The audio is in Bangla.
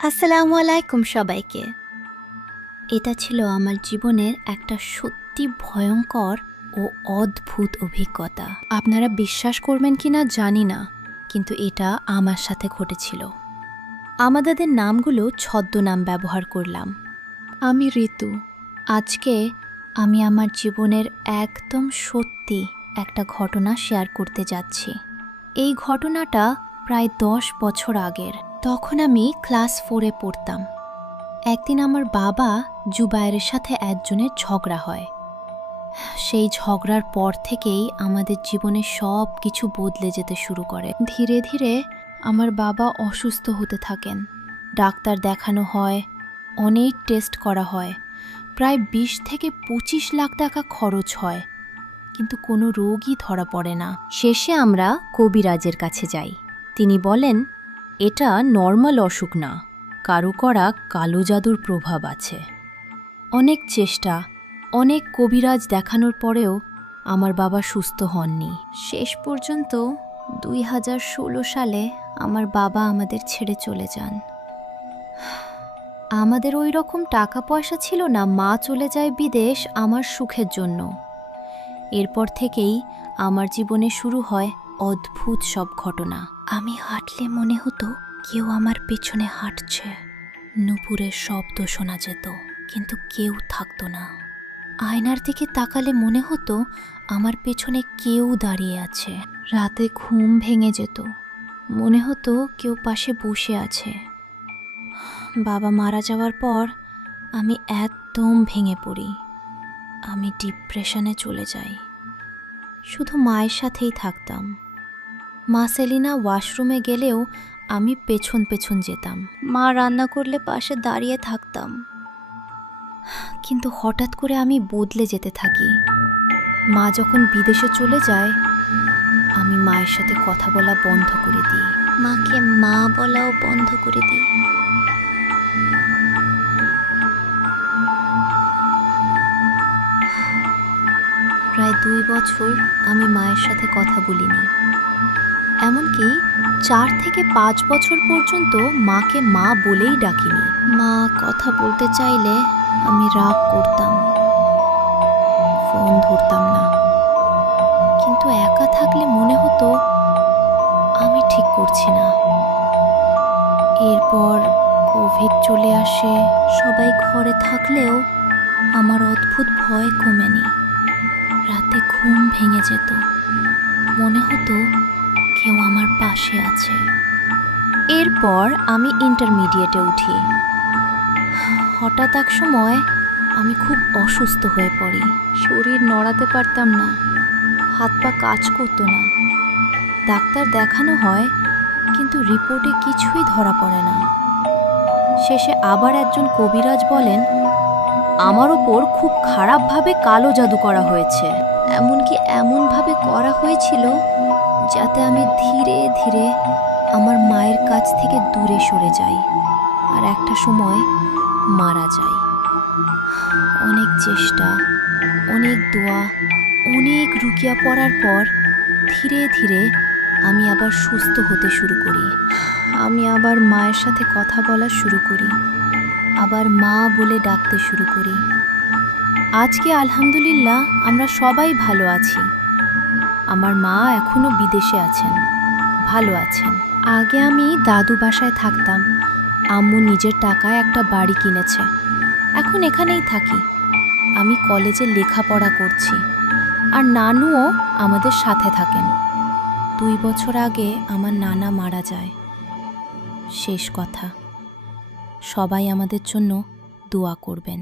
আসসালামু আলাইকুম সবাইকে। এটা ছিল আমার জীবনের একটা সত্যি ভয়ঙ্কর ও অদ্ভুত অভিজ্ঞতা। আপনারা বিশ্বাস করবেন কিনা জানি না, কিন্তু এটা আমার সাথে ঘটেছিল। আমাদের নামগুলো ছদ্মনাম ব্যবহার করলাম। আমি ঋতু। আজকে আমি আমার জীবনের একদম সত্যি একটা ঘটনা শেয়ার করতে যাচ্ছি। এই ঘটনাটা প্রায় 10 বছর আগের। তখন আমি ক্লাস 4-এ পড়তাম। একদিন আমার বাবা জুবায়েরের সাথে একজনের ঝগড়া হয়। সেই ঝগড়ার পর থেকেই আমাদের জীবনে সব কিছু বদলে যেতে শুরু করে। ধীরে ধীরে আমার বাবা অসুস্থ হতে থাকেন। ডাক্তার দেখানো হয়, অনেক টেস্ট করা হয়, প্রায় 20 থেকে 25 লাখ টাকা খরচ হয়, কিন্তু কোনো রোগই ধরা পড়ে না। শেষে আমরা কবিরাজের কাছে যাই। তিনি বলেন, এটা নর্মাল অসুখ না, কারো করা কালো জাদুর প্রভাব আছে। অনেক চেষ্টা, অনেক কবিরাজ দেখানোর পরেও আমার বাবা সুস্থ হননি। শেষ পর্যন্ত 2016 সালে আমার বাবা আমাদের ছেড়ে চলে যান। আমাদের ওই রকম টাকা পয়সা ছিল না, মা চলে যায় বিদেশ আমার সুখের জন্য। এরপর থেকেই আমার জীবনে শুরু হয় অদ্ভুত সব ঘটনা। আমি হাঁটলে মনে হতো কেউ আমার পেছনে হাঁটছে। নুপুরের শব্দ শোনা যেত, কিন্তু কেউ থাকতো না। আয়নার দিকে তাকালে মনে হতো আমার পেছনে কেউ দাঁড়িয়ে আছে। রাতে ঘুম ভেঙে যেত, মনে হতো কেউ পাশে বসে আছে। বাবা মারা যাওয়ার পর আমি একদম ভেঙে পড়ি। আমি ডিপ্রেশনে চলে যাই। শুধু মায়ের সাথেই থাকতাম। মা সেলিনা ওয়াশরুমে গেলেও আমি পেছন পেছন যেতাম। মা রান্না করলে পাশে দাঁড়িয়ে থাকতাম। কিন্তু হঠাৎ করে আমি বদলে যেতে থাকি। মা যখন বিদেশে চলে যায়, আমি মায়ের সাথে কথা বলা বন্ধ করে দিই। মাকে মা বলাও বন্ধ করে দিই। প্রায় 2 বছর আমি মায়ের সাথে কথা বলিনি। এমনকি 4 থেকে 5 বছর পর্যন্ত মাকে মা বলেই ডাকিনি। মা কথা বলতে চাইলে আমি রাগ করতাম, ফোন ধরতাম না। কিন্তু একা থাকলে মনে হতো আমি ঠিক করছি না। এরপর কোভিড চলে আসে। সবাই ঘরে থাকলেও আমার অদ্ভুত ভয় কমেনি। রাতে ঘুম ভেঙে যেত, মনে হতো কেউ আমার পাশে আছে। এরপর আমি ইন্টারমিডিয়েটে উঠি। হঠাৎ এক সময় আমি খুব অসুস্থ হয়ে পড়ি। শরীর নড়াতে পারতাম না, হাত পা কাজ করতো না। ডাক্তার দেখানো হয়, কিন্তু রিপোর্টে কিছুই ধরা পড়ে না। শেষে আবার একজন কবিরাজ বলেন, আমার ওপর খুব খারাপভাবে কালো জাদু করা হয়েছে। এমনকি এমনভাবে করা হয়েছিল যাতে আমি ধীরে ধীরে আমার মায়ের কাছ থেকে দূরে সরে যাই, আর একটা সময় মারা যাই। অনেক চেষ্টা, অনেক দোয়া, অনেক রুকিয়া পড়ার পর ধীরে ধীরে আমি আবার সুস্থ হতে শুরু করি। আমি আবার মায়ের সাথে কথা বলা শুরু করি, আবার মা বলে ডাকতে শুরু করি। আজকে আলহামদুলিল্লাহ আমরা সবাই ভালো আছি। আমার মা এখনো বিদেশে আছেন, ভালো আছেন। আগে আমি দাদু বাসায় থাকতাম। আম্মু নিজের টাকায় একটা বাড়ি কিনেছে, এখন এখানেই থাকি। আমি কলেজে লেখাপড়া করছি, আর নানুও আমাদের সাথে থাকেন। 2 বছর আগে আমার নানা মারা যায়। শেষ কথা, সবাই আমাদের জন্য দোয়া করবেন।